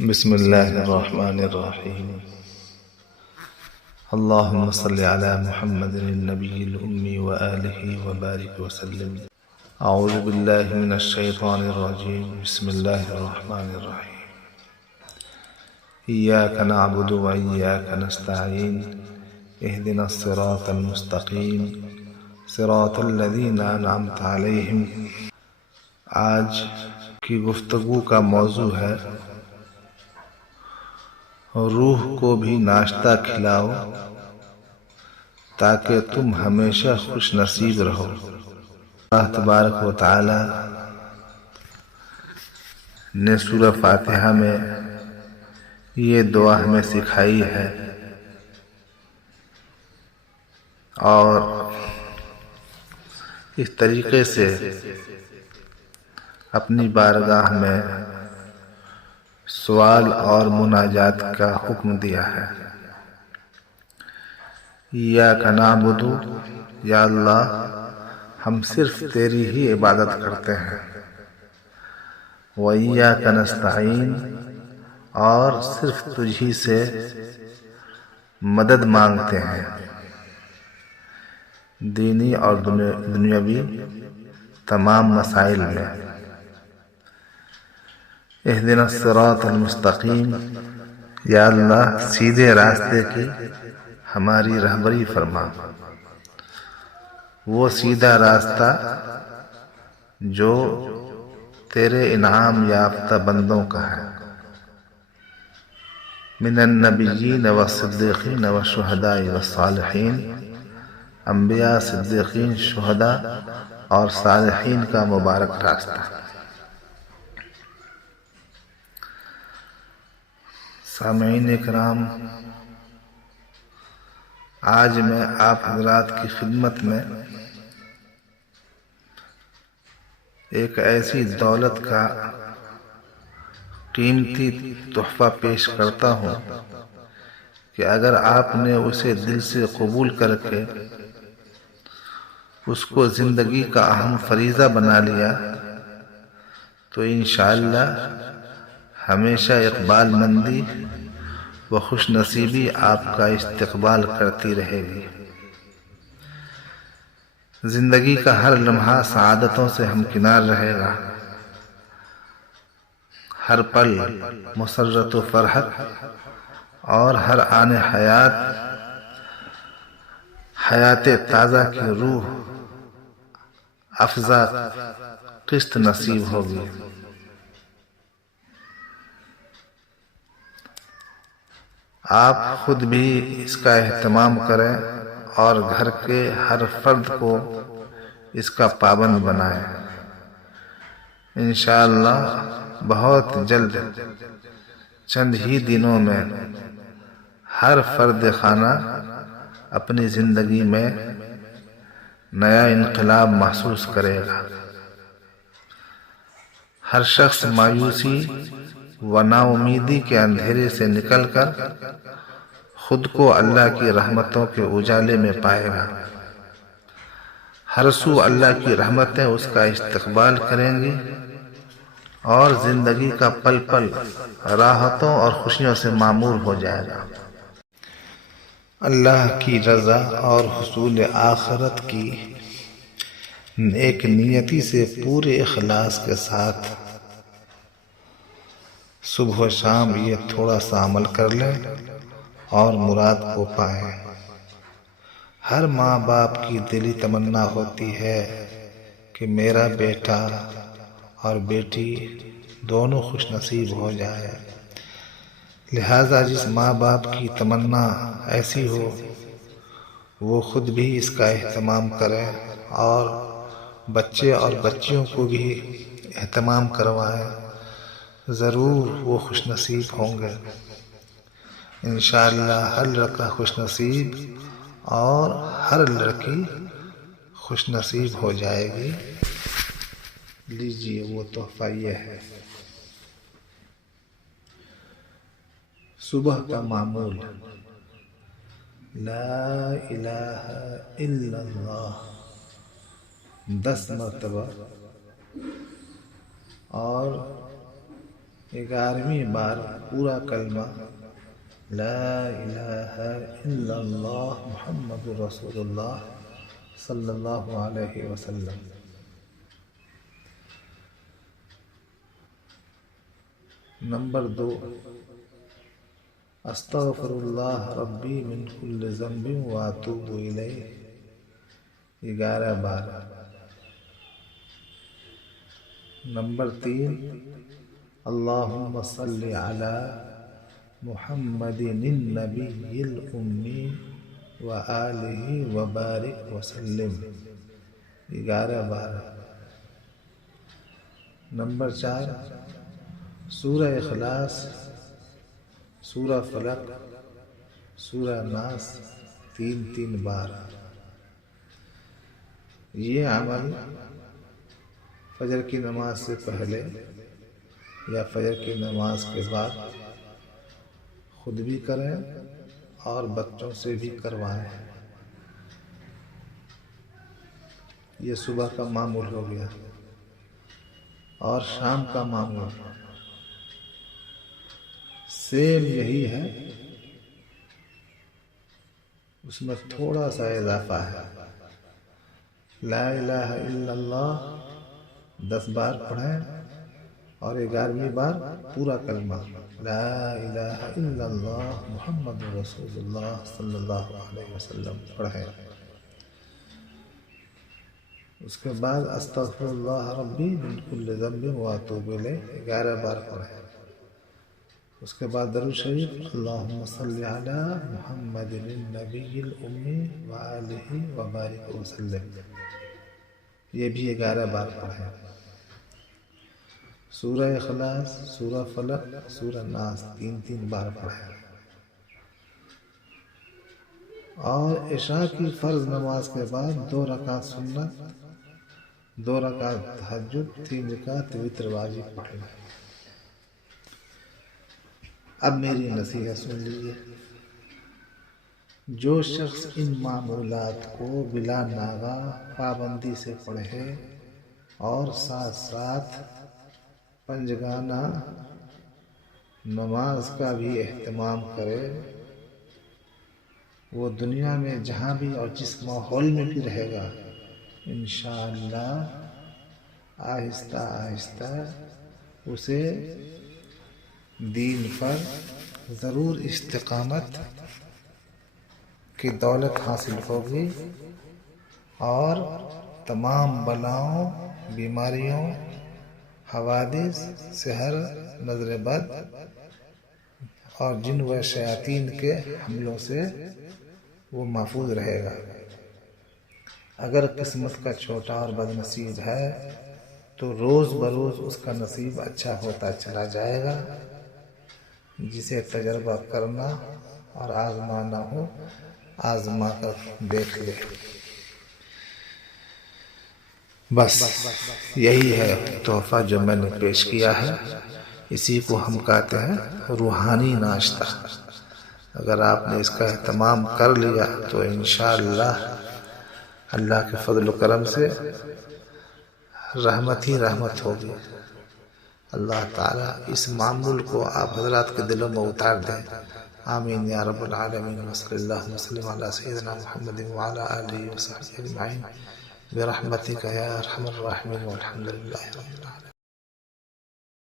بسم الله الرحمن الرحيم. اللهم صل على محمد النبي الأمي وآله وبارك وسلم. أعوذ بالله من الشيطان الرجيم. بسم الله الرحمن الرحيم. إياك نعبد وإياك نستعين. اهدنا الصراط المستقيم صراط الذين أنعمت عليهم. آج کی گفتگو کا موضوع ہے روح کو بھی ناشتہ کھلاؤ تاکہ تم ہمیشہ خوش نصیب رہو۔ اللہ تبارک و تعالی نے سورہ فاتحہ میں یہ دعا ہمیں سکھائی ہے اور اس طریقے سے اپنی بارگاہ میں سوال اور مناجات کا حکم دیا ہے۔ ایاک نعبد، یا اللہ ہم صرف تیری ہی عبادت کرتے ہیں، وَإِيَّاكَ نَسْتَعِينُ، اور صرف تجھی سے مدد مانگتے ہیں دینی اور دنیاوی تمام مسائل میں۔ اہدنا الصراط المستقیم، یا اللہ سیدھے راستے کی ہماری رہبری فرما، وہ سیدھا راستہ جو تیرے انعام یافتہ بندوں کا ہے۔ من النبیین والصدیقین والشہداء والصالحین، انبیاء، صدیقین، شہداء اور صالحین کا مبارک راستہ۔ سامعین اکرام، آج میں آپ حضرات کی خدمت میں ایک ایسی دولت کا قیمتی تحفہ پیش کرتا ہوں کہ اگر آپ نے اسے دل سے قبول کر کے اس کو زندگی کا اہم فریضہ بنا لیا تو انشاءاللہ ہمیشہ اقبال مندی و خوش نصیبی آپ کا استقبال کرتی رہے گی۔ زندگی کا ہر لمحہ سعادتوں سے ہمکنار رہے گا، ہر پل مسرت و فرحت اور ہر آن حیات تازہ کی روح افزا قسط نصیب ہوگی۔ آپ خود بھی اس کا اہتمام کریں اور گھر کے ہر فرد کو اس کا پابند بنائیں۔ انشاءاللہ بہت جلد، چند ہی دنوں میں ہر فرد خانہ اپنی زندگی میں نیا انقلاب محسوس کرے گا۔ ہر شخص مایوسی و نا امیدی کے اندھیرے سے نکل کر خود کو اللہ کی رحمتوں کے اجالے میں پائے گا۔ ہر سو اللہ کی رحمتیں اس کا استقبال کریں گی اور زندگی کا پل پل راحتوں اور خوشیوں سے معمور ہو جائے گا۔ اللہ کی رضا اور حصول آخرت کی ایک نیتی سے پورے اخلاص کے ساتھ صبح و شام یہ تھوڑا سا عمل کر لیں اور مراد کو پائیں۔ ہر ماں باپ کی دلی تمنا ہوتی ہے کہ میرا بیٹا اور بیٹی دونوں خوش نصیب ہو جائے، لہذا جس ماں باپ کی تمنا ایسی ہو وہ خود بھی اس کا اہتمام کرے اور بچے اور بچیوں کو بھی اہتمام کروائے، ضرور وہ خوش نصیب ہوں گے۔ انشاءاللہ ہر لڑکا خوش نصیب اور ہر لڑکی خوش نصیب ہو جائے گی۔ لیجیے وہ تحفہ یہ ہے۔ صبح کا معمول: لا الہ الا اللہ 10 مرتبہ اور 11ویں بار پورا کلمہ لا الہ الا اللہ محمد رسول اللہ صلی اللہ علیہ وسلم۔ نمبر 2، استغفر اللہ ربی من کل ذنب واتوب الیہ، 11 بار۔ نمبر 3، اللہم صلی علی محمد النبی الامی وآلہ وبارک وسلم، 11 بار۔ نمبر 4، سورہ اخلاص، سورہ فلق، سورہ ناس 3 بار۔ یہ عمل فجر کی نماز سے پہلے یا فجر کی نماز کے بعد خود بھی کریں اور بچوں سے بھی کروائیں۔ یہ صبح کا معمول ہو گیا۔ اور شام کا معمول سیم یہی ہے، اس میں تھوڑا سا اضافہ ہے۔ لا الہ الا اللہ 10 بار پڑھیں اور 11ویں بار پورا کلمہ لا الہ الا اللہ محمد رسول اللہ صلی اللہ علیہ وسلم پڑھیں۔ اس کے بعد استغفر اللہ ربی من کل ذنب واتوب الیہ 11 بار پڑھیں۔ اس کے بعد درود شریف اللہم صلی علی محمد النبی الامی وآلہ وبارک وسلم، یہ بھی 11 بار پڑھیں۔ سورہ اخلاص، سورہ فلق، سورہ ناس 3 بار پڑھیں۔ اور عشاء کی فرض نماز کے بعد 2 رکعت سنت، 2 رکعت تہجد، 3 رکعت وتر واجب پڑھیں۔ اب میری نصیحت سن لیجیے، جو شخص ان معمولات کو بلا ناغہ پابندی سے پڑھے اور ساتھ ساتھ پنجگانہ نماز کا بھی اہتمام کرے، وہ دنیا میں جہاں بھی اور جس ماحول میں بھی رہے گا انشاءاللہ آہستہ آہستہ اسے دین پر ضرور استقامت کی دولت حاصل ہوگی اور تمام بلاؤں، بیماریوں، حوادث، سحر، نظر بد اور جن و شیاطین کے حملوں سے وہ محفوظ رہے گا۔ اگر قسمت کا چھوٹا اور بد نصیب ہے تو روز بروز اس کا نصیب اچھا ہوتا چلا جائے گا۔ جسے تجربہ کرنا اور آزمانا ہو آزما کر دیکھ لے۔ بس یہی ہے تحفہ جو میں نے پیش کیا ہے، اسی کو ہم کہتے ہیں روحانی ناشتہ۔ اگر آپ نے اس کا اہتمام کر لیا تو انشاءاللہ اللہ کے فضل و کرم سے رحمت ہی رحمت ہوگی۔ اللہ تعالیٰ اس معمول کو آپ حضرات کے دلوں میں اتار دیں، آمین یا رب العالمین۔ وصلی اللہ وسلم علی سیدنا محمد وعلی آلہ وصحبہ اجمعین برحمتک یا ارحم الراحمین والحمد للہ رب العالمین۔